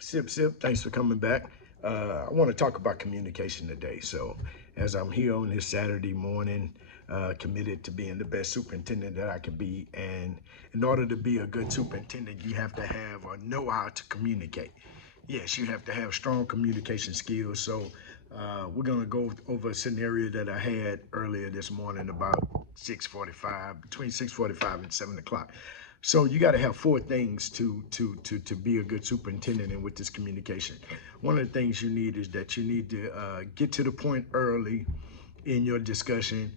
Sip, sip. Thanks for coming back. I want to talk about communication today. So, as I'm here on this Saturday morning, committed to being the best superintendent that I can be. And in order to be a good superintendent, you have to have or know how to communicate. Yes, you have to have strong communication skills. So, we're going to go over a scenario that I had earlier this morning about 6:45, between 6:45 and 7 o'clock. So you got to have four things to be a good superintendent and with this communication. One of the things you need is that you need to get to the point early in your discussion.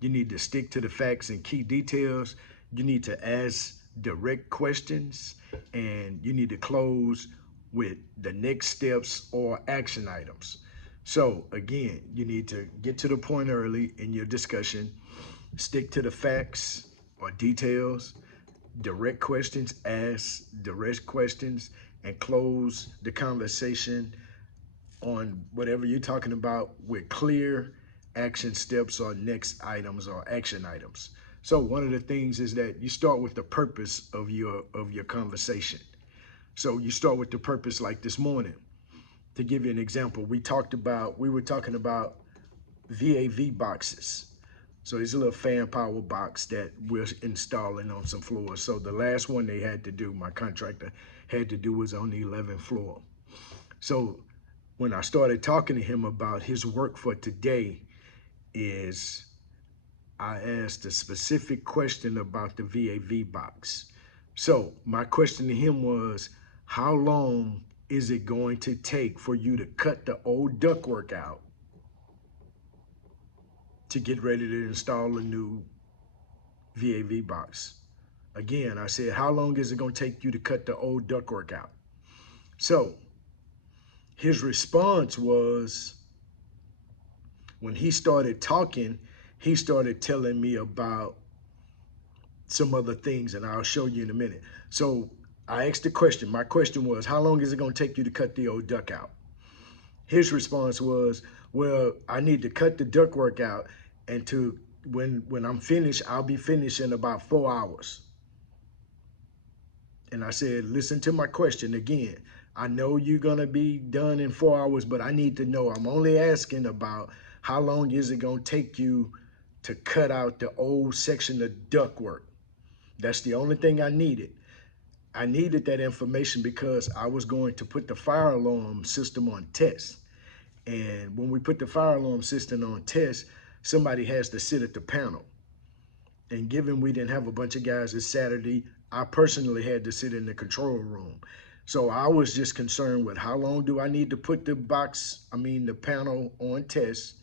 You need to stick to the facts and key details. You need to ask direct questions, and you need to close with the next steps or action items. So again, you need to get to the point early in your discussion, stick to the facts or details, direct questions, ask direct questions, and close the conversation on whatever you're talking about with clear action steps or next items or action items. So one of the things is that you start with the purpose of your conversation. So you start with the purpose, like this morning. To give you an example, we were talking about VAV boxes. So it's a little fan power box that we're installing on some floors. So the last one they had to do, my contractor had to do, was on the 11th floor. So when I started talking to him about his work for today, is I asked a specific question about the VAV box. So my question to him was, how long is it going to take for you to cut the old ductwork out to get ready to install a new VAV box? Again, I said, how long is it going to take you to cut the old ductwork out? So his response was, when he started talking, he started telling me about some other things, and I'll show you in a minute. So I asked the question. My question was, how long is it going to take you to cut the old duct out? His response was, well, I need to cut the ductwork out, and to when I'm finished, I'll be finished in about 4 hours. And I said, listen to my question again. I know you're going to be done in 4 hours, but I need to know. I'm only asking about how long is it going to take you to cut out the old section of ductwork. That's the only thing I needed. I needed that information because I was going to put the fire alarm system on test. And when we put the fire alarm system on test, somebody has to sit at the panel. And given we didn't have a bunch of guys this Saturday, I personally had to sit in the control room. So I was just concerned with how long do I need to put the panel on test.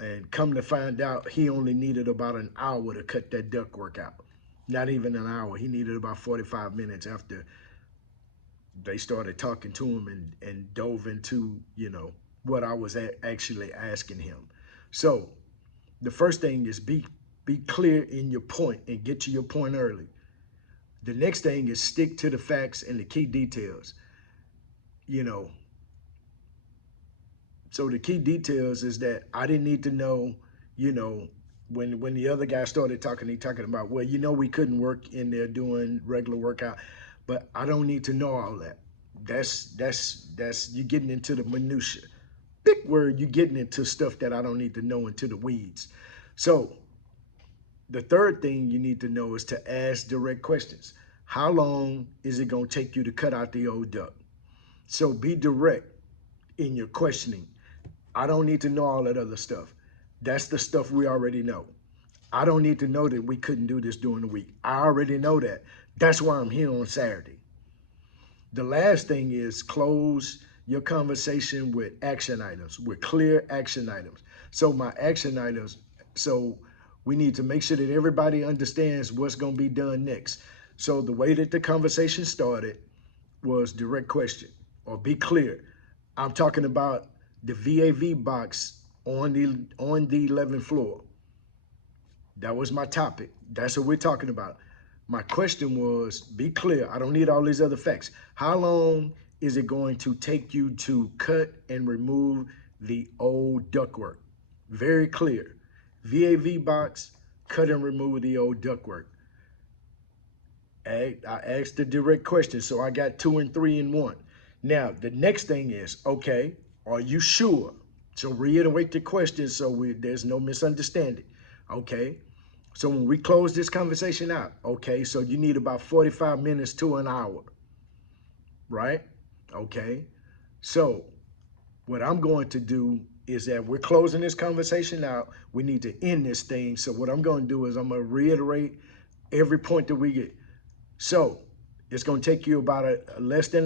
And come to find out, he only needed about an hour to cut that ductwork out. Not even an hour. He needed about 45 minutes after they started talking to him and dove into, what I was actually asking him. So the first thing is be clear in your point and get to your point early. The next thing is stick to the facts and the key details. You know, so the key details is that I didn't need to know, you know, when the other guy started talking, he talking about, well, we couldn't work in there doing regular workout, but I don't need to know all that. That's you getting into the minutia. Big word, you getting into stuff that I don't need to know, into the weeds. So the third thing you need to know is to ask direct questions. How long is it going to take you to cut out the old duct? So be direct in your questioning. I don't need to know all that other stuff. That's the stuff we already know. I don't need to know that we couldn't do this during the week. I already know that. That's why I'm here on Saturday. The last thing is close your conversation with action items, with clear action items. So my action items, so we need to make sure that everybody understands what's going to be done next. So the way that the conversation started was direct question or be clear. I'm talking about the VAV box on the 11th floor. That was my topic. That's what we're talking about. My question was, be clear. I don't need all these other facts. How long is it going to take you to cut and remove the old ductwork? Very clear. VAV box, cut and remove the old ductwork. I asked the direct question, so I got two and three in one. Now, the next thing is, okay, are you sure? So reiterate the question so there's no misunderstanding. Okay. So when we close this conversation out, okay, so you need about 45 minutes to an hour, right? Okay. So what I'm going to do is that we're closing this conversation out. We need to end this thing. So what I'm going to do is I'm going to reiterate every point that we get. So it's going to take you about less than